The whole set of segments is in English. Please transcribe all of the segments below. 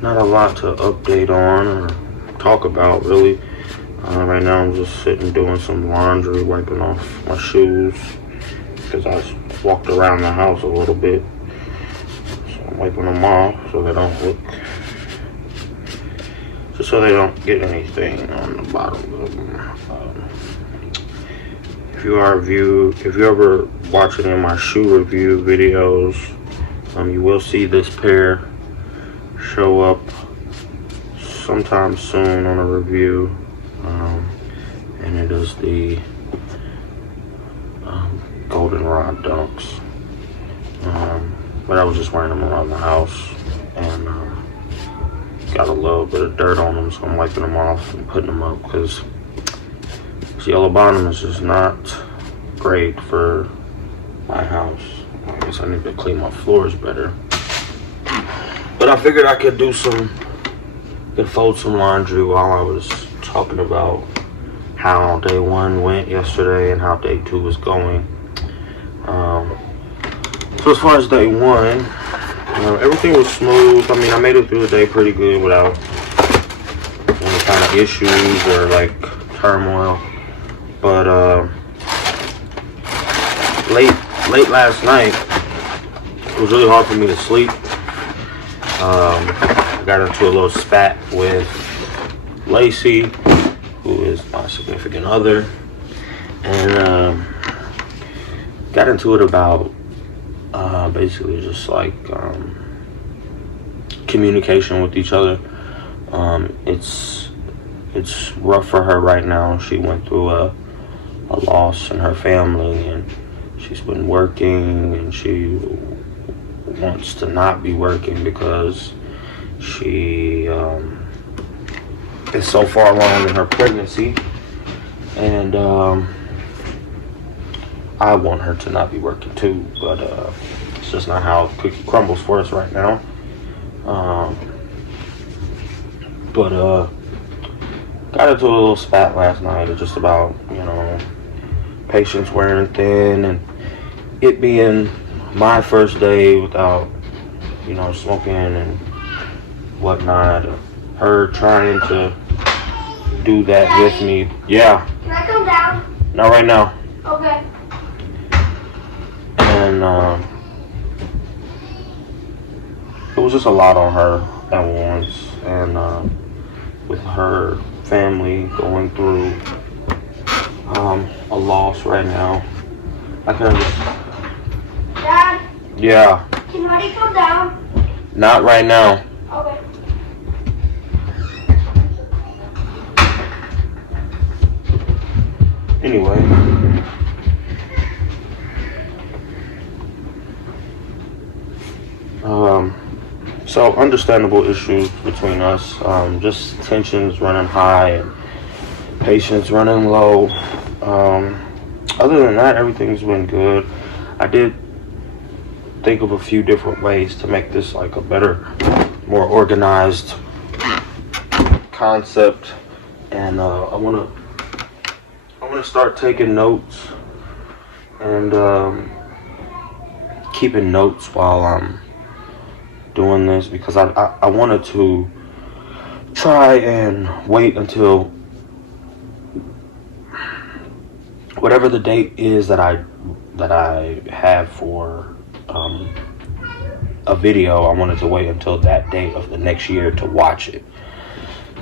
not a lot to update on or talk about, really. Right now I'm just sitting doing some laundry, wiping off my shoes, because I walked around the house a little bit. So I'm wiping them off so they don't look, just so they don't get anything on the bottom of them. If you ever watch any of my shoe review videos, you will see this pair show up sometime soon on a review, and it is the goldenrod dunks. But I was just wearing them around the house, and got a little bit of dirt on them, so I'm wiping them off and putting them up, because this yellow bottom is just not great for my house. I guess I need to clean my floors better. But I figured I could fold some laundry while I was talking about how day 1 went yesterday and how day 2 is going. So as far as day 1, everything was smooth. I mean, I made it through the day pretty good without any kind of issues or like turmoil. But late last night, it was really hard for me to sleep. I got into a little spat with Lacey, who is my significant other, and got into it about basically just like communication with each other. It's rough for her right now. She went through a loss in her family, and she's been working, and she wants to not be working because she is so far along in her pregnancy, and I want her to not be working too, but it's just not how cookie crumbles for us right now. But got into a little spat last night just about, patience wearing thin, and it being my first day without, smoking and whatnot. Her trying to do that with me. Yeah. Can I come down? Not right now. Okay. And it was just a lot on her at once, and with her family going through a loss right now, I kind of just... Dad? Yeah. Can Honey come down? Not right now. Okay. Anyway. So understandable issues between us, just tensions running high and patience running low. Other than that, everything's been good. I did think of a few different ways to make this like a better, more organized concept, and I want to start taking notes and keeping notes while I'm doing this, because I wanted to try and wait until whatever the date is that I have for a video. I wanted to wait until that date of the next year to watch it,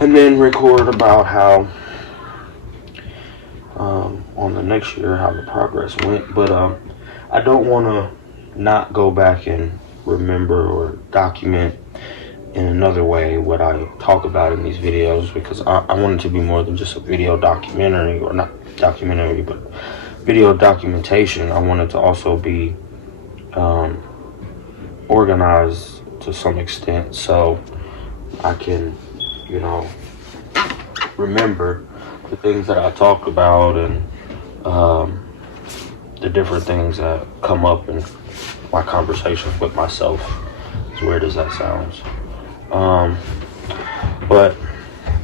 and then record about how on the next year how the progress went. But I don't want to not go back and remember or document in another way what I talk about in these videos, because I want it to be more than just a video documentary, or not documentary, but video documentation. I want it to also be organized to some extent, so I can, remember the things that I talk about, and the different things that come up in my conversations with myself. As weird as that sounds. But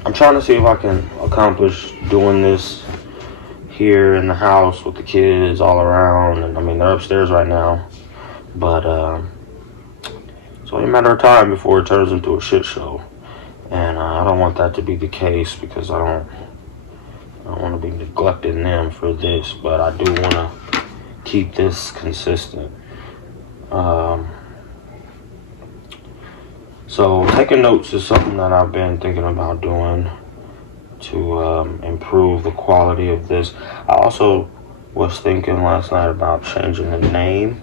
I'm trying to see if I can accomplish doing this here in the house with the kids all around, and I mean, they're upstairs right now, but so only a matter of time before it turns into a shit show. And I don't want that to be the case because I don't want to be neglecting them for this, but I do want to keep this consistent. So taking notes is something that I've been thinking about doing to improve the quality of this. I also was thinking last night about changing the name.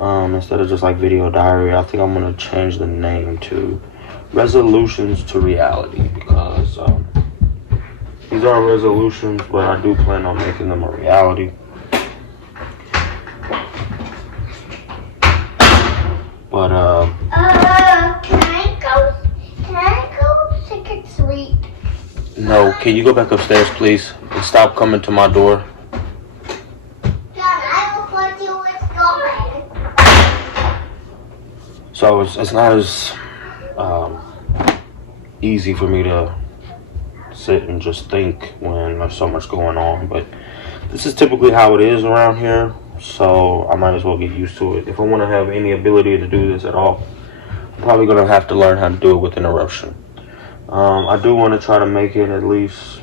Instead of just like video diary, I think I'm going to change the name to Resolutions to Reality, because these are resolutions, but I do plan on making them a reality. But can I go trick or treat? no, can you go back upstairs, please, and stop coming to my door? Dad, I will put you inside. So it's not as easy for me to sit and just think when there's so much going on, but this is typically how it is around here, so I might as well get used to it. If I want to have any ability to do this at all, I'm probably going to have to learn how to do it with interruption. I do want to try to make it at least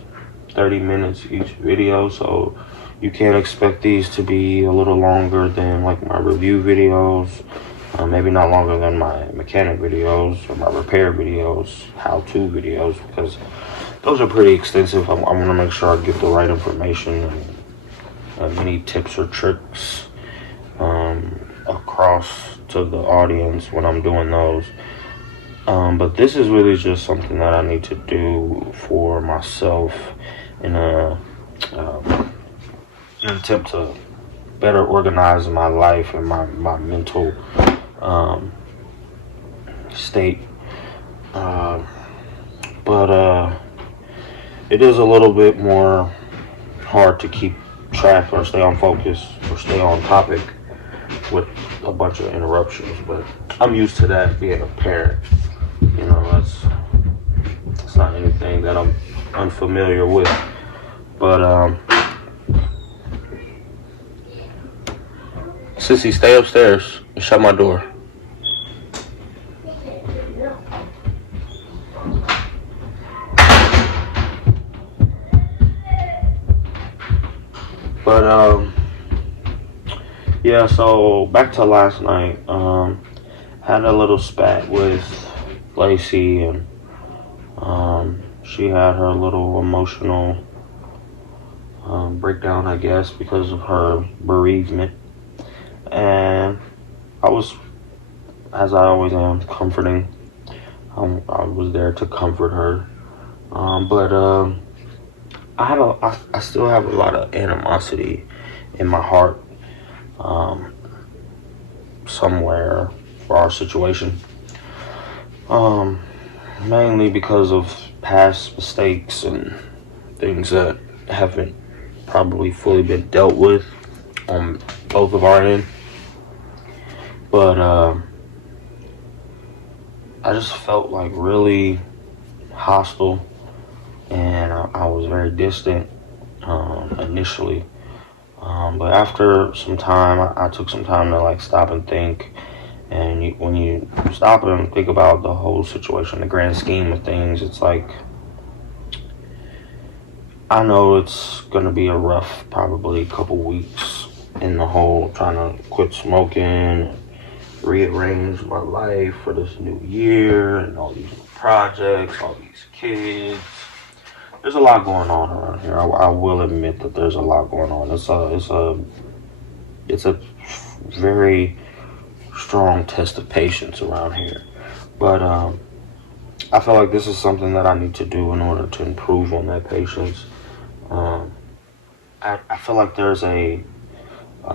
30 minutes each video, so you can't expect these to be a little longer than like my review videos. Maybe not longer than my mechanic videos or my repair videos, how-to videos, because those are pretty extensive. I want to make sure I get the right information and any tips or tricks across to the audience when I'm doing those. But this is really just something that I need to do for myself in an attempt to better organize my life and my mental state. But it is a little bit more hard to keep track or stay on focus or stay on topic with a bunch of interruptions, but I'm used to that being a parent. You know, it's not anything that I'm unfamiliar with. But Sissy, stay upstairs and shut my door. But yeah, so back to last night. Had a little spat with Lacey, and she had her little emotional breakdown, I guess, because of her bereavement. And I was, as I always am, comforting. I was there to comfort her. But I still have a lot of animosity in my heart somewhere for our situation. Mainly because of past mistakes and things that haven't probably fully been dealt with on both of our end. But I just felt like really hostile, and I was very distant initially. But after some time, I took some time to like stop and think. And when you stop and think about the whole situation, the grand scheme of things, it's like, I know it's gonna be a rough, probably couple weeks in the whole trying to quit smoking, rearrange my life for this new year, and all these projects, all these kids. There's a lot going on around here. I will admit that there's a lot going on. It's a very strong test of patience around here. But I feel like this is something that I need to do in order to improve on that patience. I feel like there's a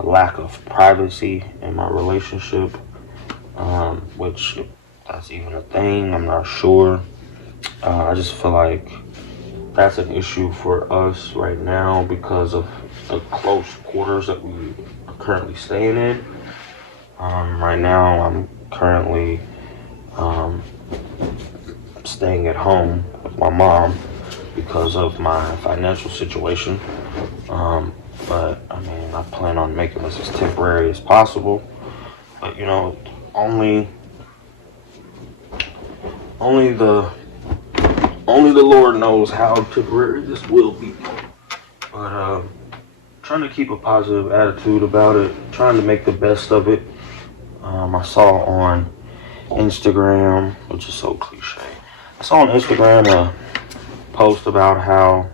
lack of privacy in my relationship, which, if that's even a thing, I'm not sure. I just feel like that's an issue for us right now because of the close quarters that we are currently staying in. Right now, I'm currently staying at home with my mom because of my financial situation. But I mean, I plan on making this as temporary as possible. But you know, only only the Lord knows how temporary this will be. But trying to keep a positive attitude about it, trying to make the best of it. I saw on Instagram, which is so cliche. I saw on Instagram a post about how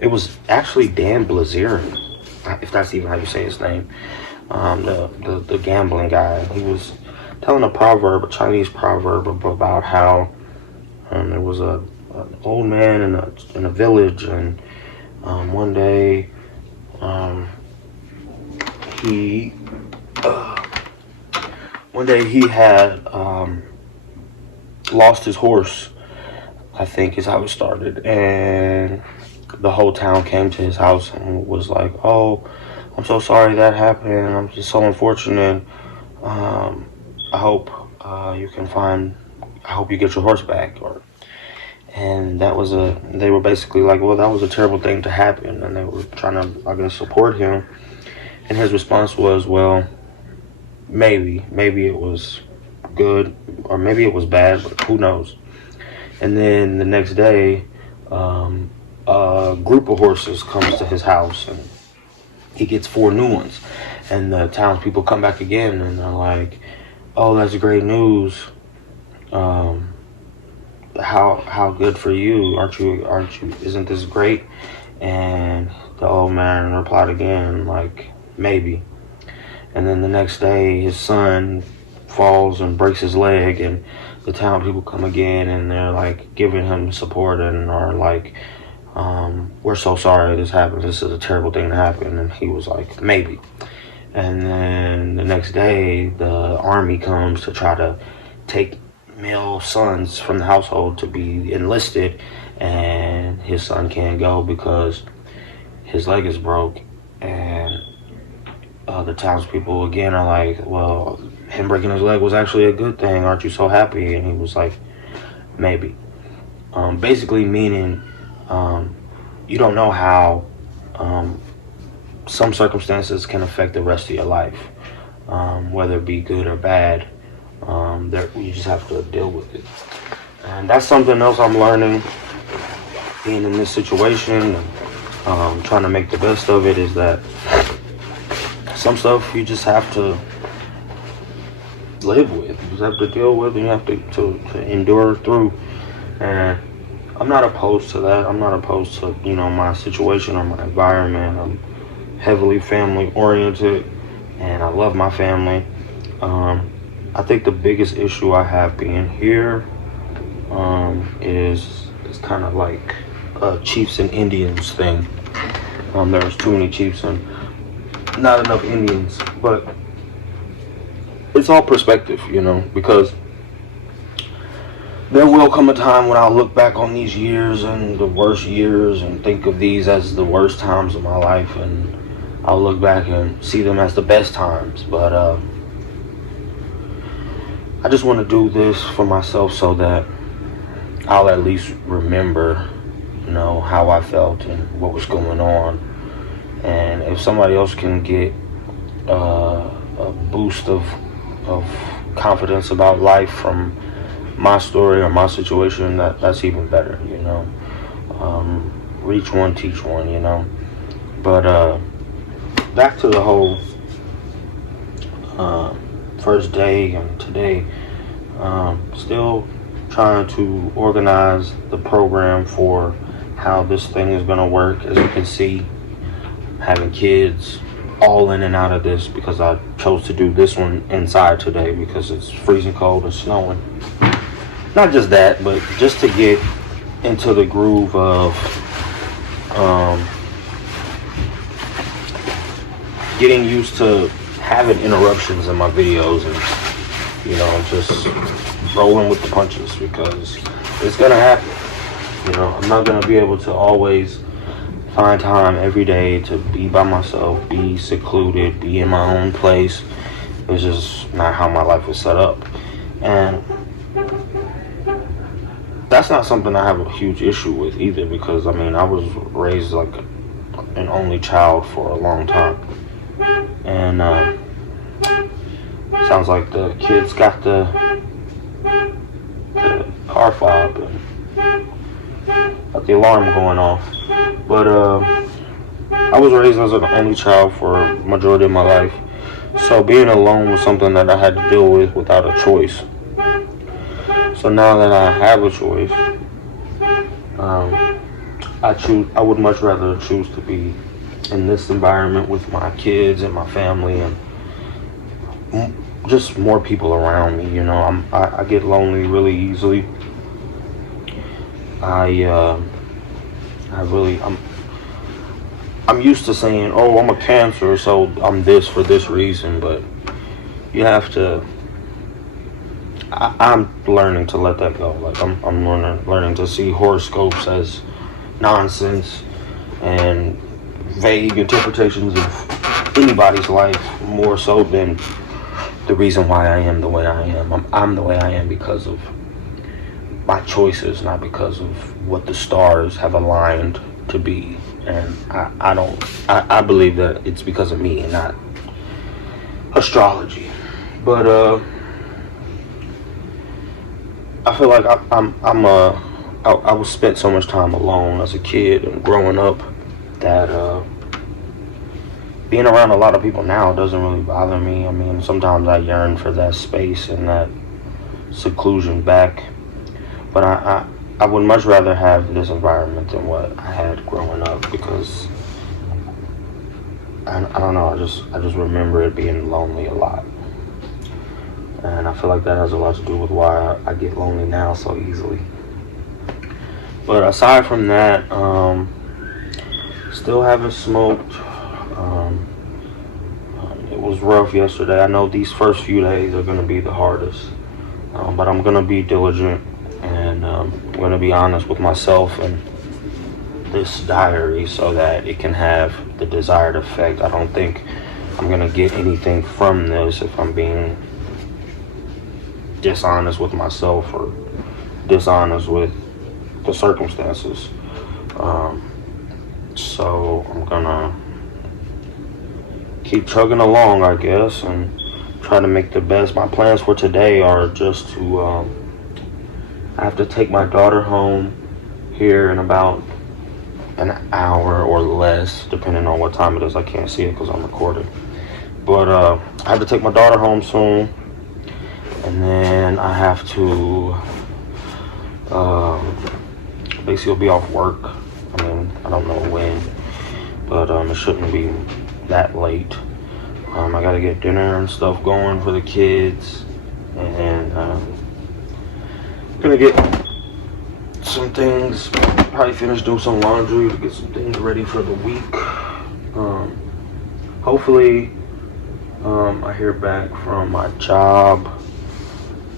it was actually Dan Blazerian, if that's even how you say his name, the gambling guy. He was telling a Chinese proverb about how there was an old man in a village, and one day he had lost his horse, I think is how it started, and the whole town came to his house and was like, "Oh, I'm so sorry that happened. I'm just so unfortunate. I hope you get your horse back." And they were basically like, "Well, that was a terrible thing to happen," and they were trying to, I guess, support him. And his response was, "Well, maybe it was good, or maybe it was bad, but who knows?" And then the next day, a group of horses comes to his house, and he gets 4 new ones. And the townspeople come back again, and they're like, "Oh, that's great news. How good for you? Aren't you? Isn't this great?" And the old man replied again, like, "Maybe." And then the next day, his son falls and breaks his leg, and the town people come again, and they're like giving him support and are like, "We're so sorry this happened. This is a terrible thing to happen." And he was like, "Maybe." And then the next day, the army comes to try to take male sons from the household to be enlisted, and his son can't go because his leg is broke. And the townspeople again are like, "Well, him breaking his leg was actually a good thing. Aren't you so happy?" And he was like, "Maybe." Basically meaning, you don't know how some circumstances can affect the rest of your life, whether it be good or bad. You just have to deal with it. And that's something else I'm learning, being in this situation, and trying to make the best of it, is that some stuff you just have to live with. You just have to deal with, and you have to endure through. And I'm not opposed to that. I'm not opposed to, my situation or my environment. I'm heavily family oriented, and I love my family. I think the biggest issue I have being here is kind of like a Chiefs and Indians thing. There's too many Chiefs and not enough Indians, but it's all perspective, because there will come a time when I'll look back on these years and the worst years and think of these as the worst times of my life, and I'll look back and see them as the best times. But I just want to do this for myself so that I'll at least remember, how I felt and what was going on. And if somebody else can get a boost of confidence about life from my story or my situation, that's even better, reach one, teach one, But back to the whole first day and today, still trying to organize the program for how this thing is going to work. As you can see, having kids all in and out of this, because I chose to do this one inside today because it's freezing cold and snowing. Not just that, but just to get into the groove of getting used to having interruptions in my videos, and just rolling with the punches, because it's gonna happen. I'm not gonna be able to always find time every day to be by myself, be secluded, be in my own place. It's just not how my life is set up. And that's not something I have a huge issue with either, because I was raised like an only child for a long time. And sounds like the kids got the the car fob and got the alarm going off. But I was raised as an only child for a majority of my life, so being alone was something that I had to deal with without a choice. So now that I have a choice, I would much rather choose to be in this environment with my kids and my family and just more people around me. You know, I get lonely really easily. I'm used to saying, oh, I'm a Cancer, so I'm this for this reason, but you have to, I'm learning to let that go. Like, I'm learning to see horoscopes as nonsense and vague interpretations of anybody's life, more so than the reason why I am the way I am. I'm the way I am because of my choices, not because of what the stars have aligned to be. And I believe that it's because of me and not astrology. But I feel like I was spent so much time alone as a kid and growing up that being around a lot of people now doesn't really bother me. I mean, sometimes I yearn for that space and that seclusion back, but I would much rather have this environment than what I had growing up, because I don't know, I just remember it being lonely a lot. And I feel like that has a lot to do with why I get lonely now so easily. But aside from that, still haven't smoked. It was rough yesterday. I know these first few days are going to be the hardest, but I'm going to be diligent. And I'm going to be honest with myself and this diary so that it can have the desired effect. I don't think I'm going to get anything from this if I'm being dishonest with myself or dishonest with the circumstances. So I'm going to keep chugging along, I guess, and try to make the best. My plans for today are just to I have to take my daughter home here in about an hour or less, depending on what time it is. I can't see it because I'm recording. But I have to take my daughter home soon. And then I have to basically be off work. I mean, I don't know when, but it shouldn't be that late. I got to get dinner and stuff going for the kids. And gonna get some things, probably finish doing some laundry to get some things ready for the week. Hopefully I hear back from my job,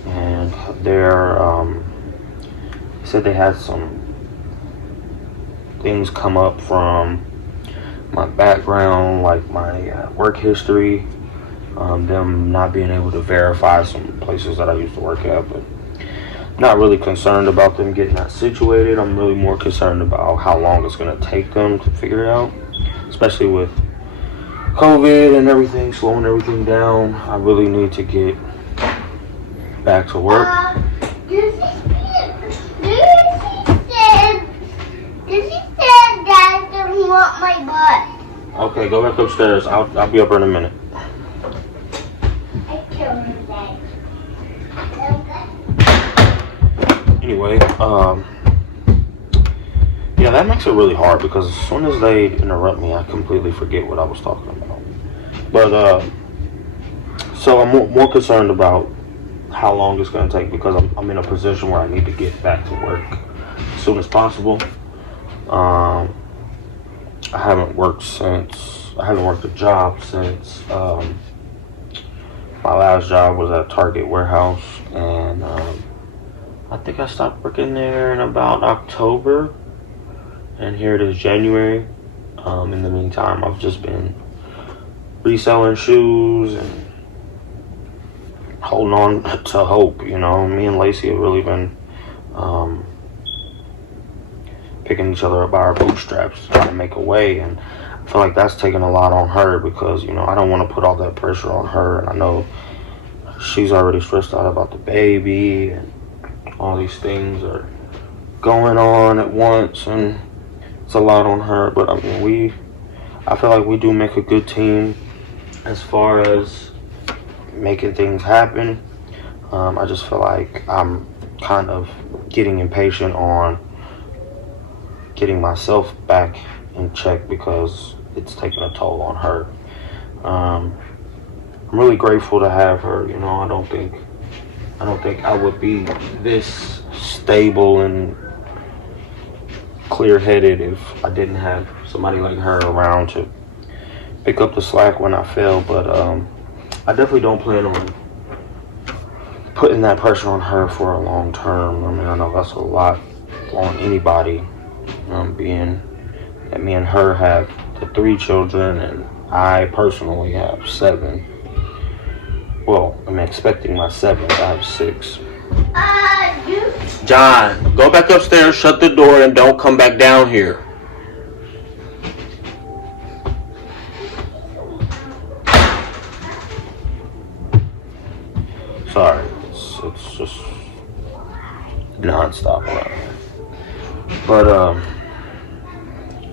and they're said they had some things come up from my background, like my work history, them not being able to verify some places that I used to work at, but not really concerned about them getting that situated. I'm really more concerned about how long it's going to take them to figure it out, especially with COVID and everything, slowing everything down. I really need to get back to work. Does he said Dad doesn't want my butt? Okay, go back upstairs. I'll be up in a minute. I killed him, Dad. Anyway, yeah, that makes it really hard because as soon as they interrupt me, I completely forget what I was talking about. But so I'm more concerned about how long it's going to take, because I'm in a position where I need to get back to work as soon as possible. I haven't worked a job since my last job was at Target warehouse, and I think I stopped working there in about October, and here it is January. In the meantime, I've just been reselling shoes and holding on to hope. You know, me and Lacey have really been picking each other up by our bootstraps, trying to make a way, and I feel like that's taking a lot on her because, you know, I don't want to put all that pressure on her, and I know she's already stressed out about the baby, and all these things are going on at once, and it's a lot on her. But I mean, I feel like we do make a good team as far as making things happen. I just feel like I'm kind of getting impatient on getting myself back in check because it's taking a toll on her. I'm really grateful to have her. You know, I don't think I would be this stable and clear-headed if I didn't have somebody like her around to pick up the slack when I fail. But I definitely don't plan on putting that pressure on her for a long term. I mean, I know that's a lot on anybody, being that me and her have the 3 children and I personally have 7. Well, I'm expecting my 7th. I have 6. John, go back upstairs, shut the door, and don't come back down here. Sorry, it's just non-stop around here. But,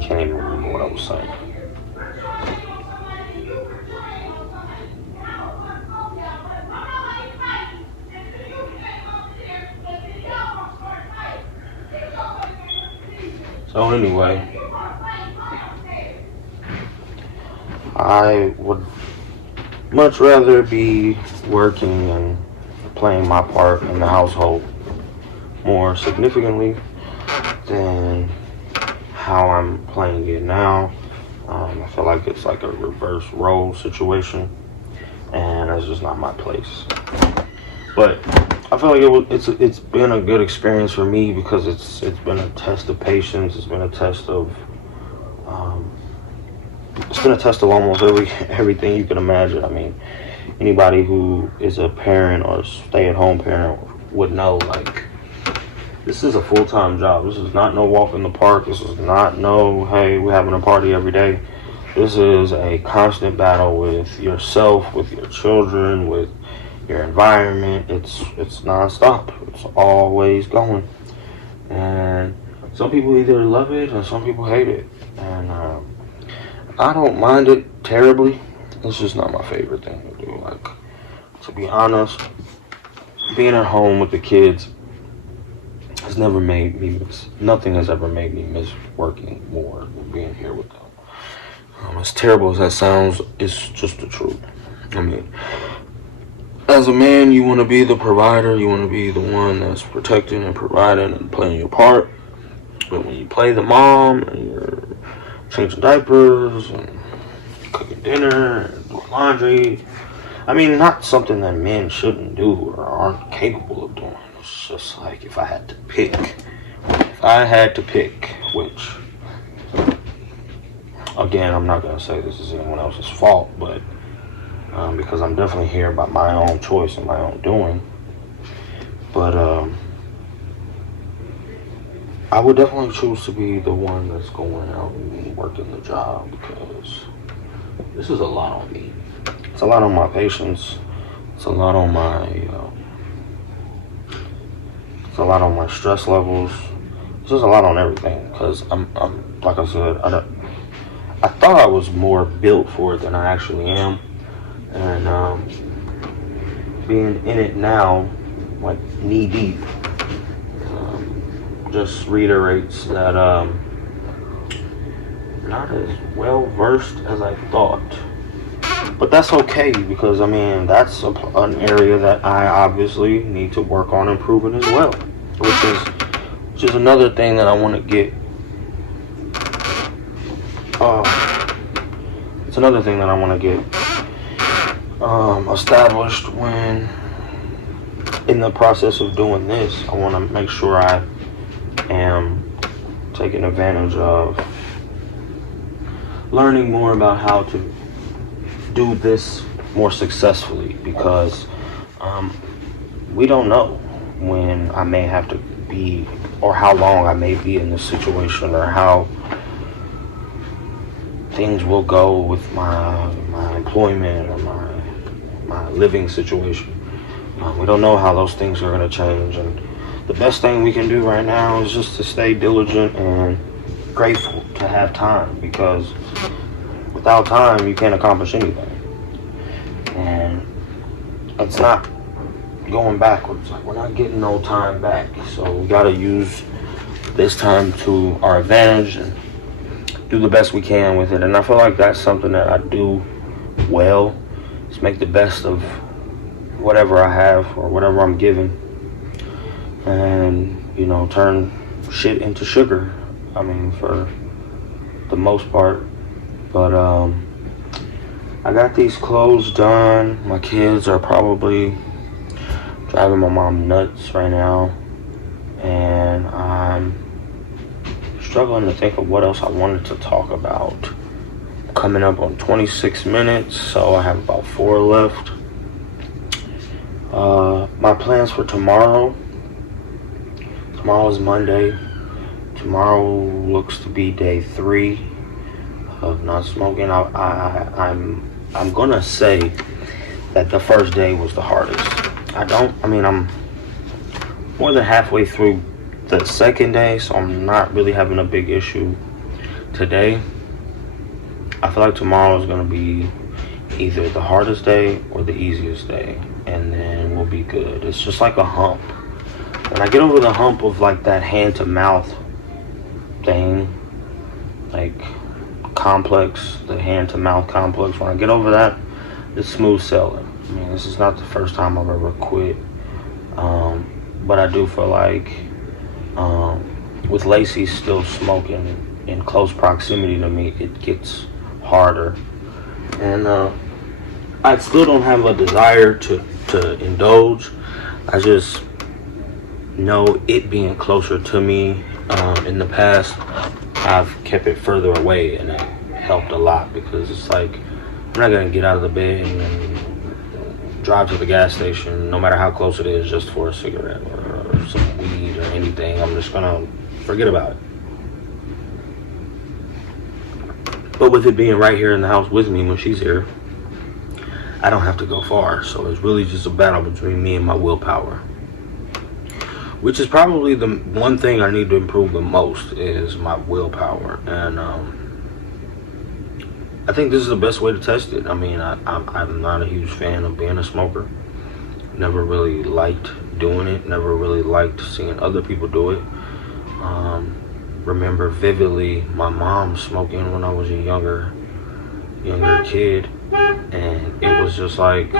can't even remember what I was saying. So anyway, I would much rather be working and playing my part in the household more significantly than how I'm playing it now. I feel like it's like a reverse role situation, and that's just not my place. But I feel like it's been a good experience for me because it's been a test of patience. It's been a test of almost everything you can imagine. I mean, anybody who is a parent or stay-at-home parent would know, like, this is a full-time job. This is not no walk in the park. This is not no, hey, we're having a party every day. This is a constant battle with yourself, with your children, with your environment. It's nonstop. It's always going. And some people either love it and some people hate it. And I don't mind it terribly. It's just not my favorite thing to do. Like, to be honest, being at home with the kids has never made me nothing has ever made me miss working more than being here with them. As terrible as that sounds, it's just the truth. I mean, as a man, you want to be the provider. You want to be the one that's protecting and providing and playing your part. But when you play the mom and you're changing diapers and cooking dinner and doing laundry, I mean, not something that men shouldn't do or aren't capable of doing. It's just like, if I had to pick, which, again, I'm not going to say this is anyone else's fault, but because I'm definitely here by my own choice and my own doing. But I would definitely choose to be the one that's going out and working the job, because this is a lot on me. It's a lot on my patience. It's a lot on my stress levels. It's just a lot on everything, because I'm like I said, I thought I was more built for it than I actually am. And being in it now, like knee deep, just reiterates that not as well versed as I thought. But that's okay, because I mean, that's an area that I obviously need to work on improving as well, which is another thing that I want to get. It's another thing that I want to get established when, in the process of doing this, I want to make sure I am taking advantage of learning more about how to do this more successfully, because we don't know when I may have to be, or how long I may be in this situation, or how things will go with my employment or my living situation. We don't know how those things are going to change, and the best thing we can do right now is just to stay diligent and grateful to have time, because without time you can't accomplish anything. And it's not going backwards. Like, we're not getting no time back, so we got to use this time to our advantage and do the best we can with it. And I feel like that's something that I do well, is make the best of whatever I have or whatever I'm given, and turn shit into sugar. I mean, for the most part. But I got these clothes done. My kids are probably driving my mom nuts right now, and I'm struggling to think of what else I wanted to talk about. Coming up on 26 minutes, so I have about 4 left. My plans for tomorrow. Tomorrow is Monday. Tomorrow looks to be day 3 of not smoking. I'm gonna say that the first day was the hardest. I'm more than halfway through the second day, so I'm not really having a big issue today. I feel like tomorrow is gonna be either the hardest day or the easiest day, and then we'll be good. It's just like a hump. When I get over the hump of like that hand to mouth thing, like complex, the hand to mouth complex, when I get over that, it's smooth sailing. I mean, this is not the first time I've ever quit, but I do feel like with Lacey still smoking in close proximity to me, it gets harder. And I still don't have a desire to indulge. I just know it being closer to me. In the past, I've kept it further away, and it helped a lot, because it's like, I'm not gonna get out of the bed and drive to the gas station, no matter how close it is, just for a cigarette or some weed or anything. I'm just gonna forget about it. But with it being right here in the house with me when she's here, I don't have to go far. So it's really just a battle between me and my willpower, which is probably the one thing I need to improve the most, is my willpower. And I think this is the best way to test it. I mean, I'm not a huge fan of being a smoker. Never really liked doing it. Never really liked seeing other people do it. Remember vividly my mom smoking when I was a younger kid, and it was just like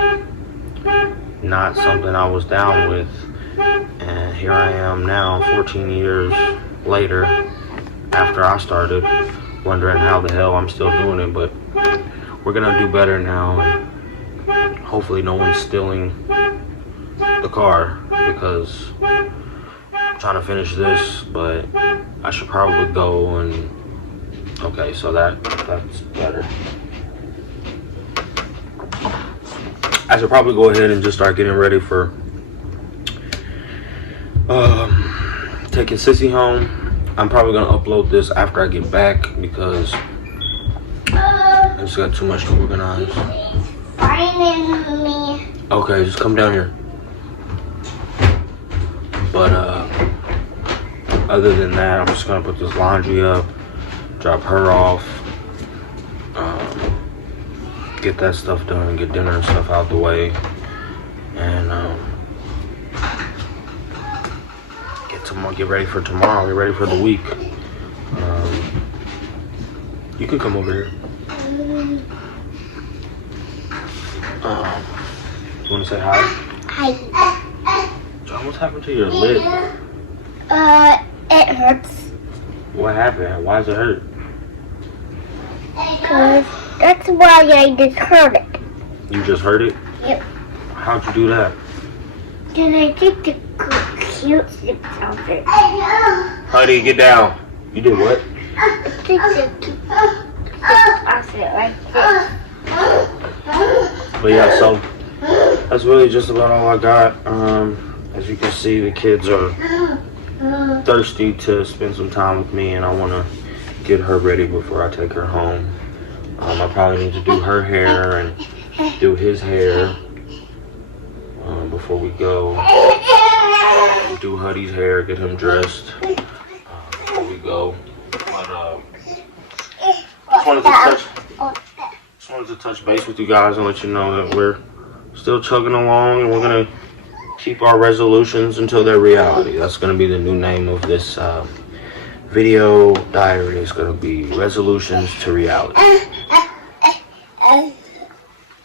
not something I was down with. And here I am now, 14 years later, after I started, wondering how the hell I'm still doing it. But we're gonna do better now, and hopefully no one's stealing the car, because I'm trying to finish this, but I should probably go and... Okay, so that's better. I should probably go ahead and just start getting ready for taking Sissy home. I'm probably gonna upload this after I get back, because I just got too much to organize. Finding me. Okay, just come down here. But other than that, I'm just gonna put this laundry up, drop her off, get that stuff done, get dinner and stuff out the way, and get ready for tomorrow, get ready for the week. You can come over here. You wanna say hi? Hi. John, what's happened to your lip? It hurts. What happened? Why does it hurt? Because that's why I just hurt it. You just hurt it? Yep. How'd you do that? Then I took the cute slips off it. Honey, get down. You did what? I took the cute slips off it like this. But yeah, so that's really just about all I got. As you can see, the kids are thirsty to spend some time with me, and I want to get her ready before I take her home. I probably need to do her hair and do his hair before we go. Do Huddy's hair, get him dressed before we go. But just wanted to touch base with you guys and let you know that we're still chugging along, and we're gonna keep our resolutions until they're reality. That's gonna be the new name of this video diary. It's gonna be resolutions to reality.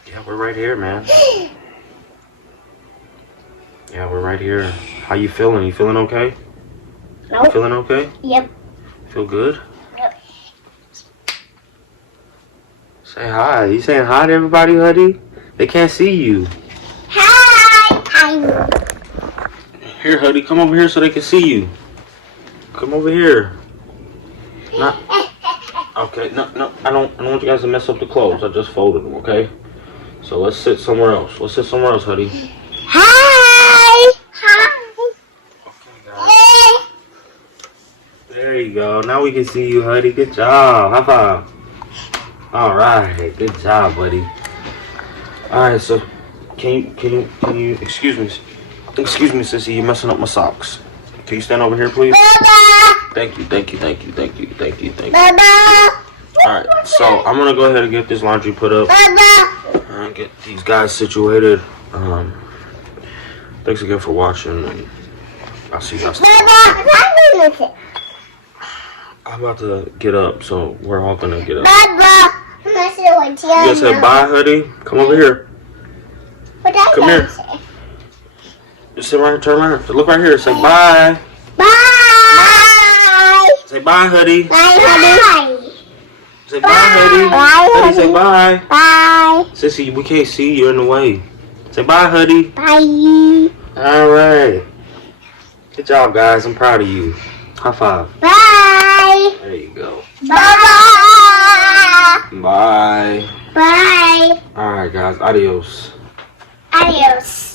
Yeah, we're right here, man. Yeah, we're right here. How you feeling? You feeling okay? Nope. You feeling okay? Yep. Feel good? Yep. Say hi. You saying hi to everybody, Huddy? They can't see you. Hi. Here, Huddy, come over here so they can see you. Come over here. Not. Okay, no, I don't want you guys to mess up the clothes. I just folded them, okay? So let's sit somewhere else. Let's sit somewhere else, Huddy. Hi. Hi. Okay, guys. There you go. Now we can see you, Huddy. Good job. High five. All right. Good job, buddy. All right. So, can you excuse me, sissy? You're messing up my socks. Can you stand over here, please? Thank you. Baba. All right. So I'm gonna go ahead and get this laundry put up. And get these guys situated. Thanks again for watching, and I'll see you guys. I'm about to get up, so we're all gonna get up. You gonna say bye, Huddy? Come over here. Come here. Just sit right here, turn around. Look right here. Say bye. Bye. Say bye, Huddy. Bye, Huddy. Say bye, Huddy. Bye, Huddy, say bye. Bye. Sissy, we can't see. You're in the way. Say bye, Huddy. Bye. All right. Good job, guys. I'm proud of you. High five. Bye. There you go. Bye. Bye. Bye. All right, guys. Adios. Adios.